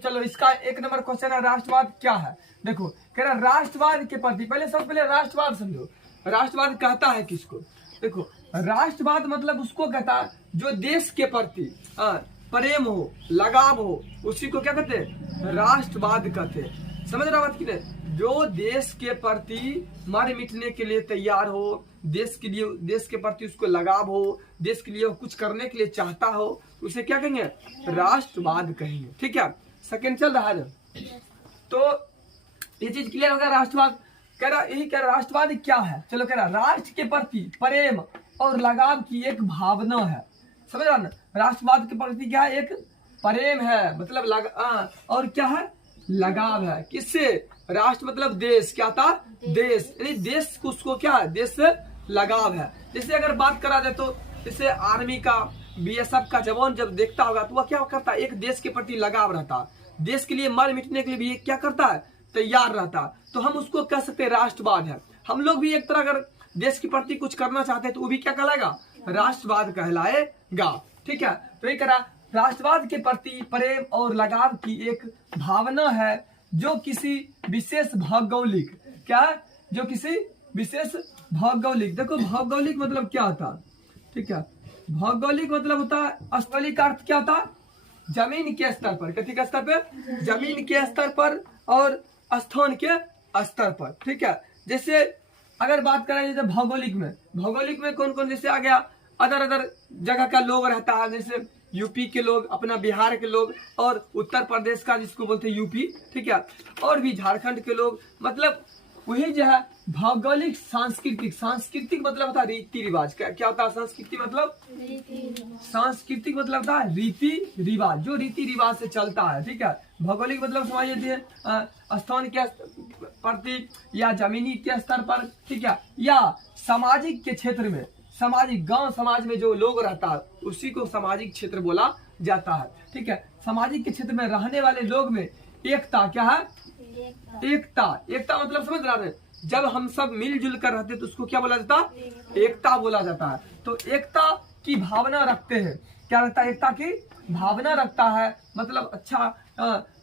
चलो इसका एक नंबर क्वेश्चन है, राष्ट्रवाद क्या है। देखो कह रहा राष्ट्रवाद के प्रति, सबसे पहले राष्ट्रवाद समझो। राष्ट्रवाद कहता है किसको? देखो राष्ट्रवाद मतलब उसको कहता है जो देश के प्रति प्रेम हो, लगाव हो, उसी को क्या कहते हैं? राष्ट्रवाद कहते हैं। समझ रहा बात की नहीं? जो देश के प्रति मर मिटने के लिए तैयार हो, देश के लिए, देश के प्रति उसको लगाव हो, देश के लिए वो कुछ करने के लिए चाहता हो, उसे क्या कहेंगे? राष्ट्रवाद कहेंगे। ठीक है, सेकंड चल रहा है। तो ये चीज क्लियर होगा। राष्ट्रवाद कह रहा, यही कह रहा राष्ट्रवाद क्या है। चलो कह रहा राष्ट्र के प्रति प्रेम और लगाव की एक भावना है। समझ रहा ना? राष्ट्रवाद के प्रति क्या है? एक प्रेम है, मतलब और क्या है? लगाव है। किससे? राष्ट्र मतलब देश, क्या था? देश, यानी देश को, उसको क्या है? देश से लगाव है। जैसे अगर बात करा जाए तो जैसे आर्मी का, बीएसएफ का जवान जब देखता होगा तो वह क्या करता है? एक देश के प्रति लगाव रहता, देश के लिए मर मिटने के लिए भी क्या करता है? तैयार रहता। तो हम उसको कह सकते हैं राष्ट्रवाद है। हम लोग भी एक तरह अगर देश के प्रति कुछ करना चाहते हैं तो वो भी क्या कहलाएगा? राष्ट्रवाद कहलाएगा। ठीक है, तो ये करा राष्ट्रवाद के प्रति प्रेम और लगाव की एक भावना है जो किसी विशेष भौगोलिक, क्या है? जो किसी विशेष भौगोलिक, देखो भौगोलिक मतलब क्या होता? ठीक है, भौगोलिक मतलब होता है, स्थलीय का अर्थ क्या होता है? जमीन के स्तर पर, किसी के स्तर पर? जमीन के स्तर पर और स्थान के स्तर पर। ठीक है, जैसे अगर बात करें जैसे भौगोलिक में कौन कौन जैसे आ गया? अदर जगह का लोग रहता है, जैसे यूपी के लोग, अपना बिहार के लोग, और उत्तर प्रदेश का जिसको बोलते हैं यूपी। ठीक है, और भी झारखंड के लोग, मतलब वही जो है भौगोलिक। सांस्कृतिक मतलब होता है रीति रिवाज। क्या होता है सांस्कृतिक मतलब? सांस्कृतिक मतलब होता है रीति रिवाज, जो रीति रिवाज से चलता है। ठीक है, भौगोलिक मतलब समझ लीजिए स्थान के प्रति या जमीनी के स्तर पर। ठीक है, या सामाजिक के क्षेत्र में, सामाजिक गांव समाज में जो लोग रहता है उसी को सामाजिक क्षेत्र बोला जाता है। ठीक है, सामाजिक के क्षेत्र में रहने वाले लोग में एकता, क्या है? एकता मतलब समझ रहा है? जब हम सब मिलजुल कर रहते तो उसको क्या बोला जाता? एकता बोला जाता है। तो एकता की भावना रखते हैं। क्या रखता है? एकता की भावना रखता है, मतलब अच्छा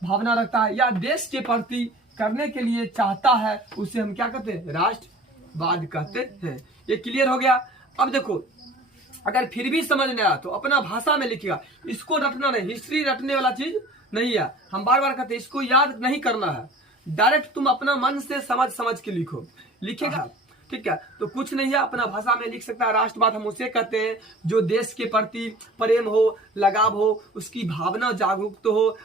भावना रखता है, या देश के प्रति करने के लिए चाहता है, उसे हम क्या कहते हैं? राष्ट्रवाद कहते हैं। ये क्लियर हो गया। अब देखो अगर फिर भी समझ नहीं आया तो अपना भाषा में लिखिएगा। इसको रटना नहीं, हिस्ट्री रटने वाला चीज नहीं है। हम बार बार कहते हैं इसको याद नहीं करना है, डायरेक्ट तुम अपना मन से समझ के लिखेगा। ठीक है, तो कुछ नहीं है, अपना भाषा में लिख सकता है। राष्ट्रवाद हम उसे कहते हैं जो देश के प्रति प्रेम हो, लगाव हो, उसकी भावना जागरूक हो,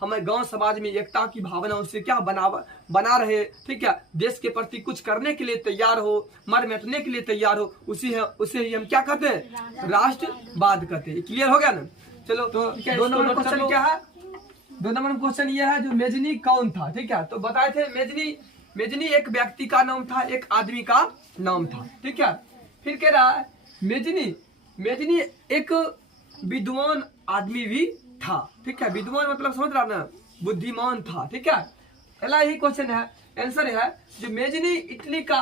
हमें गांव समाज में एकता की भावना उससे क्या बना रहे। ठीक है, देश के प्रति कुछ करने के लिए तैयार हो, मर मिटने के लिए तैयार हो, उसे ही हम क्या कहते हैं? राष्ट्रवाद कहते हैं। क्लियर हो गया ना? चलो तो 2 नंबर क्वेश्चन क्या है? 2 नंबर मेजनी ये है जो मेजनी कौन था। ठीक है, तो बताए थे मेजनी एक व्यक्ति का नाम था, एक आदमी का नाम था। ठीक है, फिर कह रहा है मेजनी एक विद्वान आदमी भी था। ठीक है, विद्वान मतलब समझ रहा ना? बुद्धिमान था। ठीक है, पहला यही क्वेश्चन है, आंसर है जो मेजनी इटली का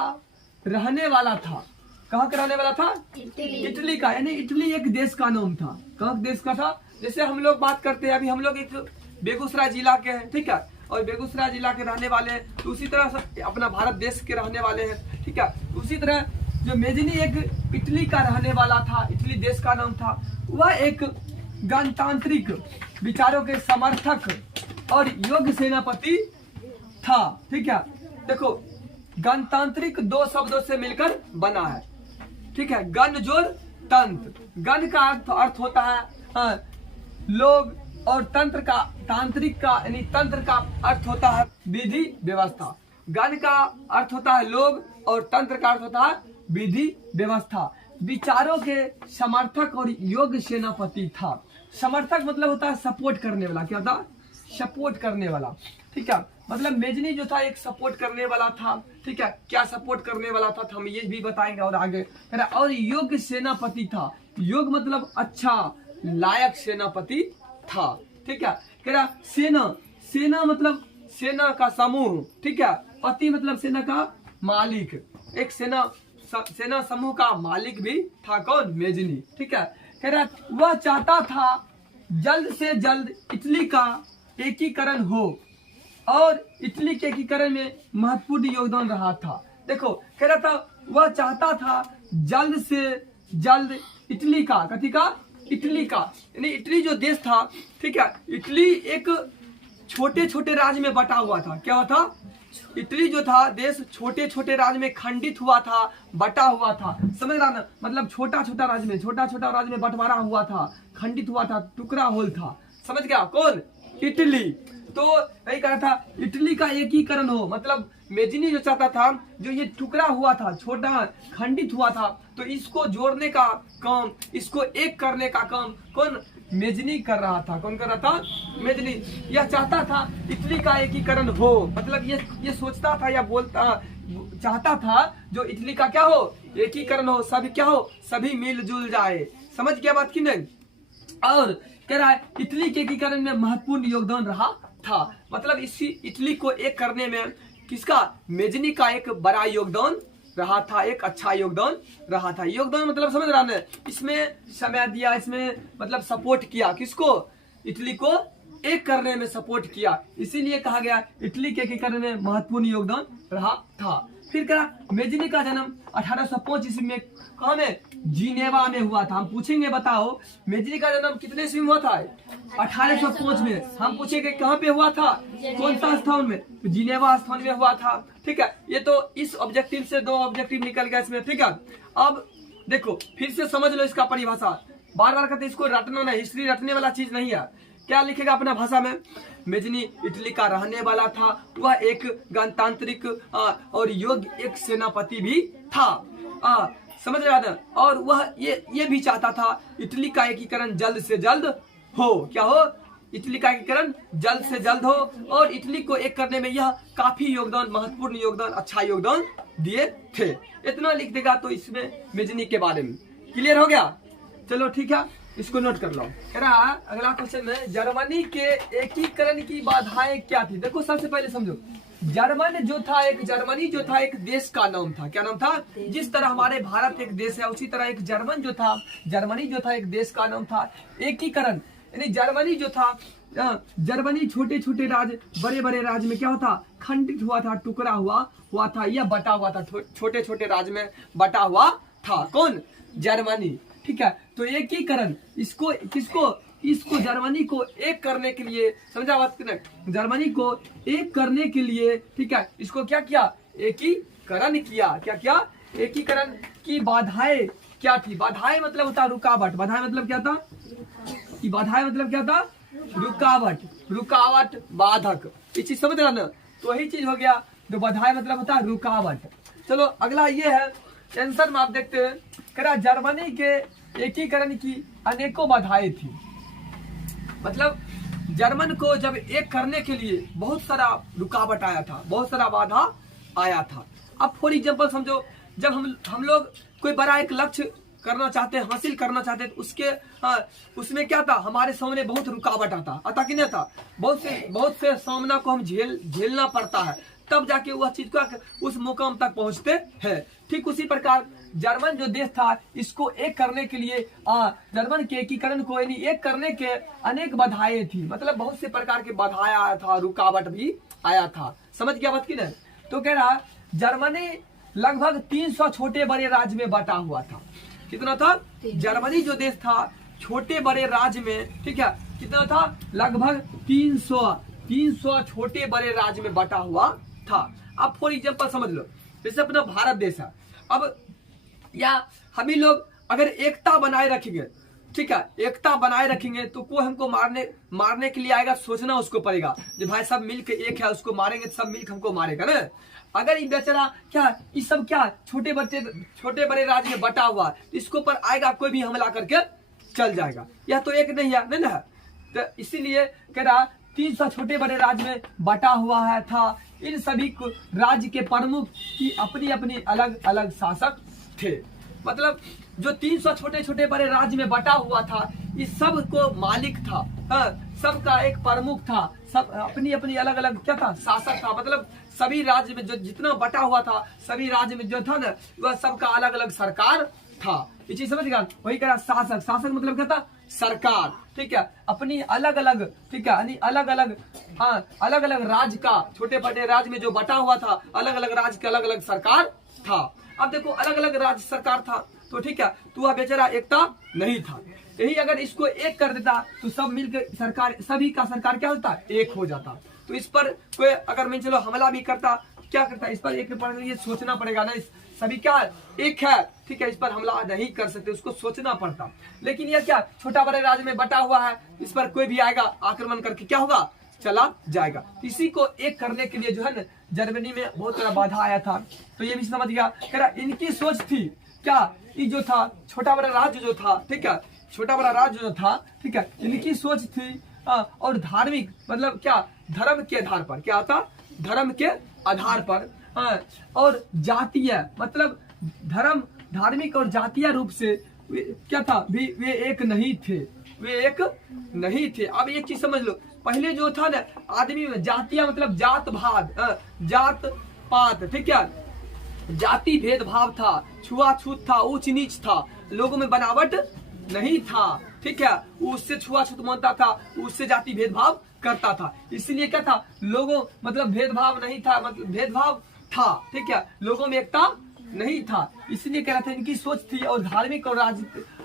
रहने वाला था। कहाँ का रहने वाला था? इटली का, यानी इटली एक देश का नाम था। कहाँ देश का था? जैसे हम लोग बात करते हैं, अभी हम लोग एक बेगूसराय जिला के हैं। ठीक है, और बेगूसराय जिला के रहने वाले हैं, तो उसी तरह से अपना भारत देश के रहने वाले हैं। ठीक है, उसी तरह जो मेजनी एक इटली का रहने वाला था, इटली देश का नाम था, वह एक गणतांत्रिक विचारों के समर्थक और योग्य सेनापति था। ठीक है, देखो गणतांत्रिक 2 शब्दों से मिलकर बना है। ठीक है, गण जोड़ तंत्र। गण का अर्थ होता है लोग, और तंत्र का, तांत्रिक का यानी तंत्र का अर्थ होता है विधि व्यवस्था। गण का अर्थ होता है लोग और तंत्र का अर्थ होता है विधि व्यवस्था। विचारों के समर्थक और योग्य सेनापति था। समर्थक मतलब होता है सपोर्ट करने वाला। क्या था? सपोर्ट करने वाला। ठीक है, मतलब मेजनी जो था एक सपोर्ट करने वाला था। ठीक है, क्या सपोर्ट करने वाला था हम ये भी बताएंगे और आगे। और योग्य सेनापति था। योग मतलब अच्छा, लायक सेनापति था। ठीक है, कह रहा सेना मतलब सेना का समूह। ठीक है, पति मतलब सेना का मालिक। एक सेना समूह का मालिक भी था। कौन? मेजनी। ठीक है, कह रहा वह चाहता था जल्द से जल्द इटली का एकीकरण हो और इटली के एकीकरण में महत्वपूर्ण योगदान रहा था। देखो कह रहा था वह चाहता था जल्द से जल्द इटली का कथी का इटली का यानी इटली जो देश था, ठीक है, इटली एक छोटे छोटे राज्य में बटा हुआ था। क्या हुआ था? इटली जो था देश छोटे छोटे राज्य में खंडित हुआ था, बटा हुआ था। समझ रहा ना? मतलब छोटा छोटा राज्य में बंटवारा हुआ था, खंडित हुआ था, टुकड़ा होल था। समझ गया? कौन? इटली। तो यही कहा था इटली का एकीकरण हो, मतलब मेजनी जो चाहता था, जो ये टुकड़ा हुआ था, छोटा खंडित हुआ था, तो इसको जोड़ने का काम, इसको एक करने का काम कौन? मेजनी कर रहा था। कौन कर रहा था? मेजनी। यह चाहता था इटली का एकीकरण हो, मतलब ये सोचता था या बोलता चाहता था जो इटली का क्या हो? एकीकरण हो, सभी क्या हो? सभी मिलजुल जाए। समझ गया बात की नहीं? और कह रहा है इटली के एकीकरण में महत्वपूर्ण योगदान रहा था, मतलब इसी इटली को एक करने में किसका? मेजनी का एक बड़ा योगदान रहा था, एक अच्छा योगदान रहा था। योगदान मतलब समझ रहा है, इसमें समय दिया, इसमें मतलब सपोर्ट किया, किसको? इटली को एक करने में सपोर्ट किया, इसीलिए कहा गया इटली के एकीकरण में महत्वपूर्ण योगदान रहा था। फिर कहा मेजनी का जन्म 1805 ईस्वी में कहाँ में? जिनेवा में हुआ था। हम पूछेंगे बताओ मेजनी का जन्म कितने ईस्वी में हुआ था? 1805 में। हम पूछेंगे कहाँ पे हुआ था? कौन सा स्थान में? तो जिनेवा स्थान में हुआ था। ठीक है, ये तो इस ऑब्जेक्टिव से 2 ऑब्जेक्टिव निकल गया इसमें। ठीक है, अब देखो फिर से समझ लो इसका परिभाषा। बार बार कहते इसको रटना नहीं, हिस्ट्री रटने वाला चीज नहीं है। क्या लिखेगा अपना भाषा में? मेजनी इटली का रहने वाला था, वह एक गणतांत्रिक और योग्य एक सेनापति भी था। समझ रहे ना? और वह ये भी चाहता था इटली का एकीकरण जल्द से जल्द हो। क्या हो? इटली का एकीकरण जल्द से जल्द हो, और इटली को एक करने में यह काफी योगदान, महत्वपूर्ण योगदान, अच्छा योगदान दिए थे। इतना लिख देगा तो इसमें मेजनी के बारे में क्लियर हो गया। चलो ठीक है, इसको नोट कर लो। कह रहा अगला क्वेश्चन है जर्मनी के एकीकरण की बाधाएं क्या थी? देखो सबसे पहले समझो, जर्मनी जो था एक देश का नाम था। क्या नाम था? जिस तरह हमारे भारत एक देश है, उसी तरह एक जर्मनी जो था एक देश का नाम था। एकीकरण यानी जर्मनी जो था, जर्मनी छोटे छोटे राज्य, बड़े बड़े राज्य में क्या होता? खंडित हुआ था, टुकड़ा हुआ था, या बटा हुआ था, छोटे छोटे राज्य में बटा हुआ था। कौन? जर्मनी। ठीक है, तो एकीकरण इसको जर्मनी को एक करने के लिए, समझा बात? जर्मनी को एक करने के लिए, ठीक है, इसको क्या किया? एकीकरण किया। क्या किया? एकीकरण की बाधाएं क्या थी? बाधाएं मतलब होता रुकावट। बाधाएं मतलब क्या था? बाधाएं मतलब क्या था? रुकावट, बाधक। ये चीज समझ रहा ना? तो वही चीज हो गया, जो बाधाएं मतलब होता है रुकावट। चलो अगला ये है, आंसर में आप देखते हैं, कह रहा जर्मनी के एकीकरण की अनेकों बाधाएं थी। मतलब जर्मन को जब एक करने के लिए बहुत सारा रुकावट आया था, बहुत सारा बाधा आया था। अब फॉर एग्जांपल समझो, जब हम लोग कोई बड़ा एक लक्ष्य करना चाहते हैं, हासिल करना चाहते हैं, तो उसमें क्या था? हमारे सामने बहुत रुकावट आता कि नहीं था? बहुत से सामना को हम झेलना पड़ता है, तब जाके वह चीज को उस मुकाम तक पहुंचते हैं। ठीक उसी प्रकार जर्मन जो देश था, इसको एक करने के लिए जर्मन के एकीकरण को यानी एक करने के अनेक बाधाएं थी। मतलब बहुत से प्रकार के बाधाएं आया था, रुकावट भी आया था। समझ गया बात की नहीं? तो कह रहा जर्मनी लगभग 300 छोटे बड़े राज्य में बटा हुआ था। कितना था? जर्मनी जो देश था छोटे बड़े राज्य में, ठीक है, कितना था? लगभग 300 छोटे बड़े राज्य में बटा हुआ था। अब फॉर एग्जांपल समझ लो, जैसे अपना भारत देश है, अब या हम ही लोग अगर एकता बनाए रखेंगे, ठीक है, एकता बनाए रखेंगे, तो कोई हमको मारने के लिए आएगा, सोचना उसको पड़ेगा कि भाई सब मिलकर एक है, उसको मारेंगे, सब मिलकर हमको मारेगा ना। अगर ये बेचारा क्या, ये सब क्या छोटे बड़े राज्य में बटा हुआ, इसको पर आएगा कोई भी हमला करके चल जाएगा। यह तो एक नहीं है ना। तो इसीलिए कह रहा 300 छोटे बड़े राज्य में बटा हुआ है था। इन सभी राज्य के प्रमुख की अपनी अपनी अलग अलग शासक थे। मतलब जो 300 छोटे छोटे बड़े राज्य में बटा हुआ था, इस सब को मालिक था, सबका एक प्रमुख था, सब अपनी अपनी अलग अलग क्या था? शासक था। मतलब सभी राज्य में जो जितना बटा हुआ था, सभी राज्य में जो था ना, वह सबका अलग अलग सरकार था। ये चीज समझ गया? वही कह रहा शासक मतलब क्या था? सरकार, ठीक है, अपनी अलग अलग, ठीक है, यानी अलग अलग राज्य का, छोटे बड़े राज्य में जो बटा हुआ था, अलग अलग राज्य का अलग अलग सरकार था। अब देखो अलग अलग राज्य सरकार था तो ठीक है, तो वह बेचारा एकता नहीं था। यही अगर इसको एक कर देता तो सब मिलकर सरकार, सभी का सरकार क्या होता, एक हो जाता। तो इस पर कोई अगर मैं चलो हमला भी करता, क्या करता, इस पर एक पर ये सोचना पड़ेगा ना, सभी क्या एक है, ठीक है, इस पर हमला नहीं कर सकते, उसको सोचना पड़ता। लेकिन यह क्या छोटा बड़े राज्य में बटा हुआ है, इस पर कोई भी आएगा आक्रमण करके क्या होगा, चला जाएगा। इसी को एक करने के लिए जो है ना जर्मनी में बहुत सारा बाधा आया था। तो ये भी समझ गया, कह रहा इनकी सोच थी क्या, ये जो था छोटा बड़ा राज्य जो था, ठीक है, छोटा बड़ा राज्य जो था, ठीक है, इनकी सोच थी और धार्मिक मतलब क्या, धर्म के आधार पर, क्या था, धर्म के आधार पर, और जातीय मतलब धर्म, धार्मिक और जातीय रूप से क्या था, वे एक नहीं थे, वे एक नहीं थे। अब एक चीज समझ लो, पहले जो था ना आदमी में जातीय मतलब जात भात, जात पात, ठीक है, जाति भेदभाव था, छुआछूत था, ऊंच नीच था, लोगों में बनावट नहीं था, ठीक है, उससे छुआछूत मानता था, उससे जाति भेदभाव करता था। इसलिए क्या था, लोगों मतलब भेदभाव नहीं था, मतलब भेदभाव था, ठीक है, लोगों में एकता नहीं था। इसलिए कह रहा था इनकी सोच थी और धार्मिक और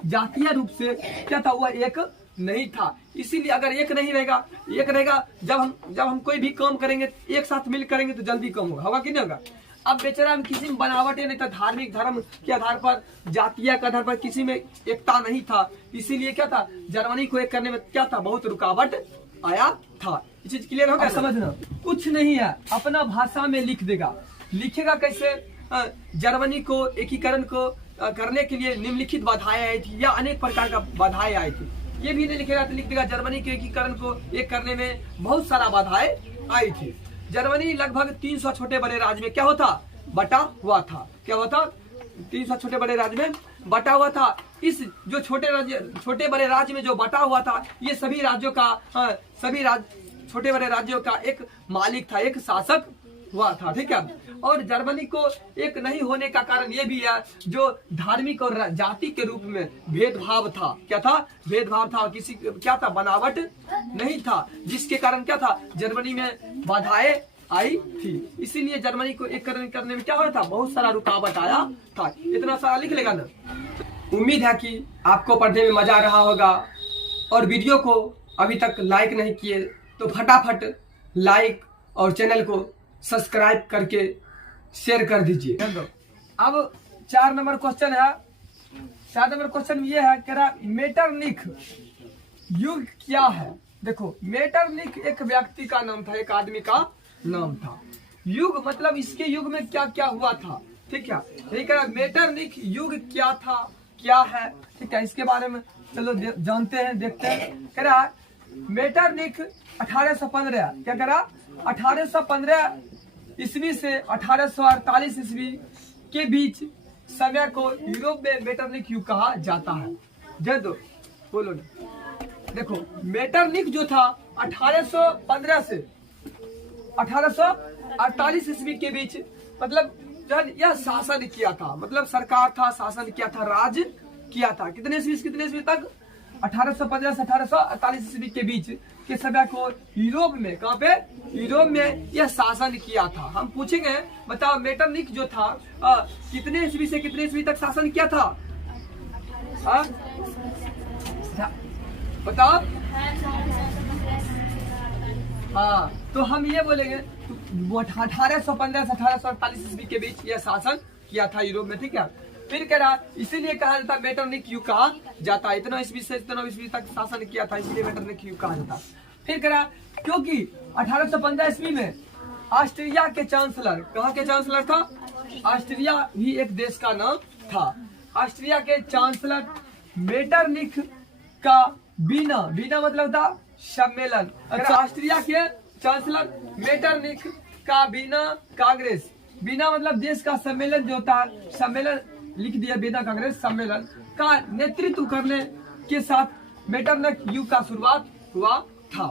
जातीय रूप से क्या था, वह एक नहीं था। इसीलिए अगर एक नहीं रहेगा, एक रहेगा जब हम कोई भी काम करेंगे एक साथ मिल करेंगे तो जल्दी कम होगा कि नहीं होगा। अब बेचारा में किसी में बनावट नहीं था, धार्मिक धर्म के आधार पर, जातीय के आधार पर किसी में एकता नहीं था। इसीलिए क्या था, जर्मनी को एक करने में क्या था, बहुत रुकावट आया था। ये चीज क्लियर होगा, समझना कुछ नहीं है, अपना भाषा में लिख देगा। लिखेगा कैसे, जर्मनी को एकीकरण को करने के लिए निम्नलिखित बाधाएं आई थी या अनेक प्रकार का बाधाएं आई थी। ये भी नहीं लिखेगा तो लिख देगा जर्मनी के एकीकरण को एक करने में बहुत सारा बाधाएं आई थी। जर्मनी लगभग 300 छोटे बड़े राज्य में क्या होता, बटा हुआ था। क्या हुआ था, 300 छोटे बड़े राज्य में बटा हुआ था। इस जो छोटे बड़े राज्य में जो बटा हुआ था, ये सभी राज्यों का छोटे बड़े राज्यों का एक मालिक था, एक शासक हुआ था, ठीक है। और जर्मनी को एक नहीं होने का कारण ये भी है, जो धार्मिक और जाति के रूप में भेदभाव था। क्या था, भेदभाव था, किसी क्या था, बनावट नहीं था, जिसके कारण क्या था, जर्मनी में बाधाएं आई थी। इसीलिए जर्मनी को एक करने में क्या हो रहा था, बहुत सारा रुकावट आया था। इतना सारा लिख लेगा ना। उम्मीद है कि आपको पढ़ने में मजा आ रहा होगा। और वीडियो को अभी तक लाइक नहीं किए तो फटाफट लाइक और चैनल को सब्सक्राइब करके शेयर कर दीजिए। अब 4 नंबर क्वेश्चन है। 4 नंबर क्वेश्चन ये है, कह रहा मेटरनिख युग क्या है। देखो मेटरनिख एक व्यक्ति का नाम था, एक आदमी का नाम था। युग मतलब इसके युग में क्या क्या हुआ था, ठीक है। यही कह रहा मेटरनिख युग क्या था, क्या है, ठीक है, इसके बारे में चलो जानते हैं, देखते हैं। कह रहा मेटरनिख 1815, क्या कह रहा 1815 ईस्वी से 1848 ईस्वी के बीच समय को यूरोप में मेटरनिख युग कहा जाता है। जब बोलो ना, देखो मेटरनिख जो था 1815 से 1848 ईस्वी के बीच, मतलब जब यह शासन किया था, मतलब सरकार था, शासन किया था, राज किया था। कितने ईस्वी तक, 1815 से 1848 ईस्वी के बीच के समय को यूरोप में, कहाँ पे, यूरोप में यह शासन किया था। हम पूछेंगे बताओ मेटरनिख जो था कितने ईस्वी से कितने ईस्वी तक शासन किया था, बताओ। हाँ, तो हम ये बोलेंगे 1815 से 1848 ईस्वी के बीच यह शासन किया था यूरोप में, ठीक है। फिर कह रहा इसीलिए कहा जाता मेटरनिख युग कहा जाता, इतना ईस्वी से इतना ईस्वी तक शासन किया था, इसलिए मेटरनिख युग कहा जाता। फिर कह रहा क्योंकि 1815 ईस्वी में ऑस्ट्रिया के चांसलर, कहाँ के चांसलर था, ऑस्ट्रिया भी एक देश का नाम था। ऑस्ट्रिया के चांसलर मेटरनिख का बीना मतलब था सम्मेलन। अच्छा, ऑस्ट्रिया के चांसलर मेटरनिख का बीना कांग्रेस, बीना मतलब देश का सम्मेलन जो था, सम्मेलन लिख दिया, बीना कांग्रेस सम्मेलन का नेतृत्व करने के साथ मेटरनिख युग का शुरुआत हुआ था।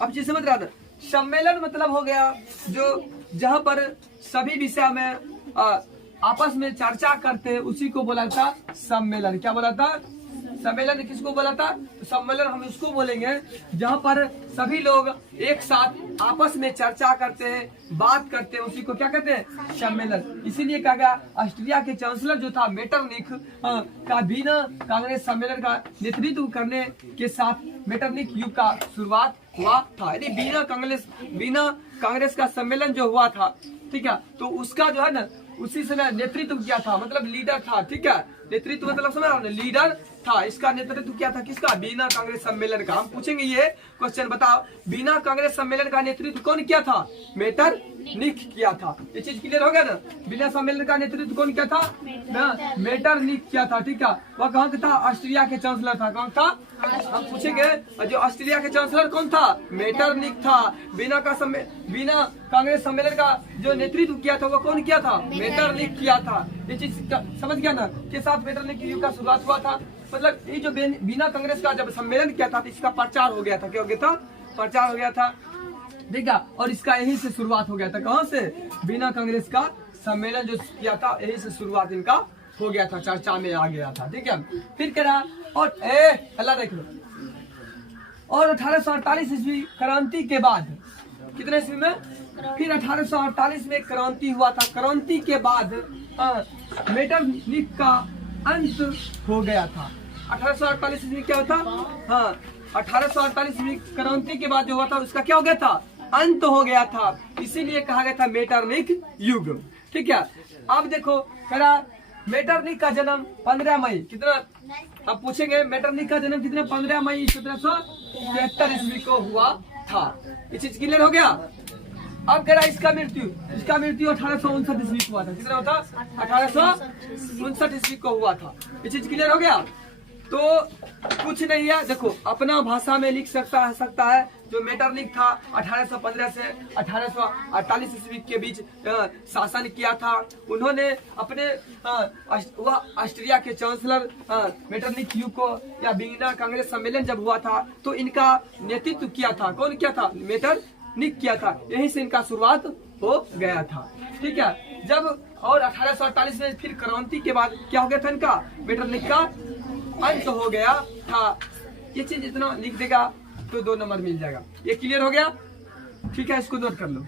अब चीज समझ रहा था, सम्मेलन मतलब हो गया जो जहां पर सभी विषय में आपस में चर्चा करते हैं, उसी को बोला था सम्मेलन। क्या बोला था, सम्मेलन किसको बोला था? तो सम्मेलन हम उसको बोलेंगे जहाँ पर सभी लोग एक साथ आपस में चर्चा करते हैं, बात करते हैं, उसी को क्या कहते हैं? सम्मेलन। इसीलिए कहा गया ऑस्ट्रिया के चांसलर जो था मेटरनिख का वीना कांग्रेस सम्मेलन का नेतृत्व करने के साथ मेटरनिख युग का शुरुआत हुआ था। यदि वीना कांग्रेस का सम्मेलन जो हुआ था, ठीक है, तो उसका जो है ना उसी समय नेतृत्व किया था, मतलब लीडर था, ठीक है, नेतृत्व मतलब समझ रहा हूँ, लीडर था। इसका नेतृत्व किया था किसका? वीना कांग्रेस सम्मेलन का। हम पूछेंगे ये क्वेश्चन, बताओ वीना कांग्रेस सम्मेलन का नेतृत्व कौन किया था? मेटरनिख किया था। ये चीज क्लियर हो गया ना? वीना सम्मेलन का नेतृत्व कौन किया था? मेटरनिख किया था, ठीक है। वह कहाँ का था? ऑस्ट्रिया के चांसलर था। कौन था? हम पूछेंगे जो ऑस्ट्रेलिया के चांसलर कौन था? मेटरनिख था। वीना कांग्रेस सम्मेलन का जो नेतृत्व किया था वो कौन किया था? मेटरनिख किया था। ये चीज समझ गया ना? के साथ मेटरनिख युग का शुरुआत हुआ था। मतलब ये जो वीना कांग्रेस का जब सम्मेलन किया था तो इसका प्रचार हो गया था। क्या हो गया था? प्रचार हो गया था, ठीक है। और इसका यही से शुरुआत हो गया था। कहाँ से? वीना कांग्रेस का सम्मेलन जो किया था यही से शुरुआत इनका हो गया था, चर्चा में आ गया था, ठीक है। फिर कह रहा और अल्लाह देख लो, और 1848 ईस्वी क्रांति के बाद, कितने ईस्वी में? फिर 1848 में क्रांति हुआ था। क्रांति के बाद मेटरनिख का अंत हो गया था। 1848 ईस्वी क्या होता? हाँ, 1848 ईस्वी क्रांति के बाद जो हुआ था उसका क्या हो गया था? अंत हो गया था। इसीलिए कहा गया था मेटरनिख युग, ठीक है। अब देखो कह रहा मेटरनिख का जन्म 15 मई कितना? अब पूछेंगे मेटरनिख का जन्म कितने? 15 मई 1773 ईस्वी को हुआ था। ये चीज क्लियर हो गया? अब कह रहा इसका मृत्यु 1859 ईस्वी को हुआ था। कितना होता? 1859 ईस्वी को हुआ था। ये चीज क्लियर हो गया? तो कुछ नहीं है, देखो अपना भाषा में लिख सकता है जो मेटरनिख था 1815 से 1848 ईस्वी के बीच शासन किया था। उन्होंने अपने ऑस्ट्रिया के चांसलर मेटरनिख युग को या वीना कांग्रेस सम्मेलन जब हुआ था तो इनका नेतृत्व किया था। कौन किया था? मेटरनिख किया था। यहीं से इनका शुरुआत हो गया था, ठीक है। जब और 1848 में फिर क्रांति के बाद क्या हो गया था? इनका मेटरनिख का अंत हो गया था। ये चीज इतना लिख देगा तो 2 नंबर मिल जाएगा। ये क्लियर हो गया? ठीक है, इसको नोट कर लो।